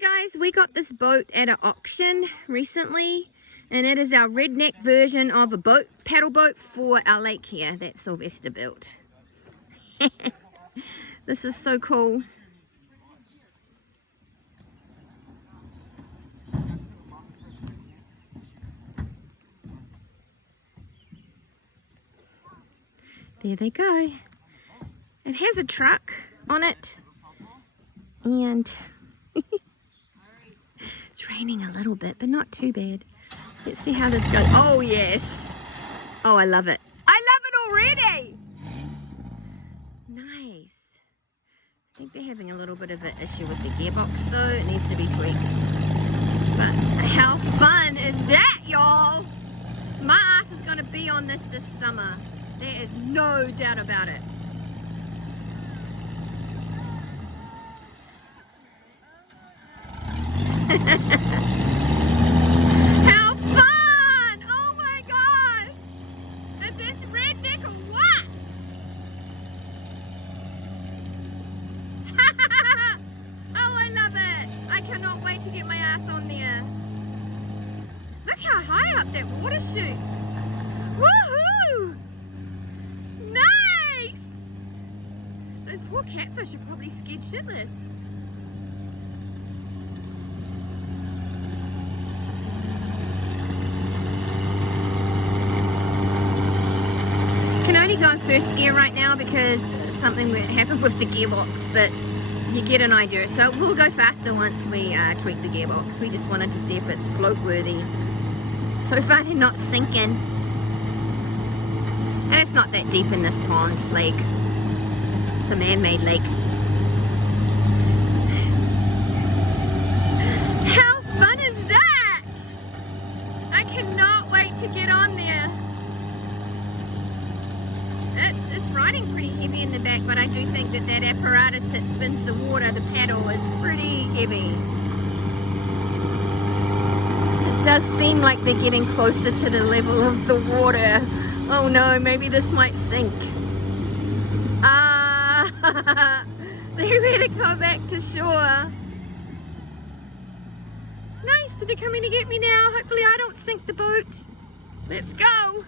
Guys, we got this boat at an auction recently, and it is our redneck version of a paddle boat for our lake here that Sylvester built. This is so cool. There they go. It has a truck on it, and it's raining a little bit, but not too bad. Let's see how this goes. Oh yes. Oh, I love it. I love it already. Nice. I think they're having a little bit of an issue with the gearbox though. It needs to be tweaked. But how fun is that, y'all? My ass is going to be on this summer. There is no doubt about it. How fun! Oh my gosh! Is this redneck or what? Oh, I love it! I cannot wait to get my ass on there. Look how high up that water shoots. Woohoo! Nice! Those poor catfish are probably scared shitless. Can only go in first gear right now because something happened with the gearbox, but you get an idea. So we'll go faster once we tweak the gearbox. We just wanted to see if it's float worthy. So far they're not sinking. And it's not that deep in this pond, lake. It's a man-made lake. How fun is that? I cannot wait to get on there. It's riding pretty heavy in the back, but I do think that that apparatus that spins the water, the paddle, is pretty heavy. It does seem like they're getting closer to the level of the water. Oh no, maybe this might sink. They're ready to go back to shore. Nice, so they're coming to get me now. Hopefully I don't sink the boat. Let's go.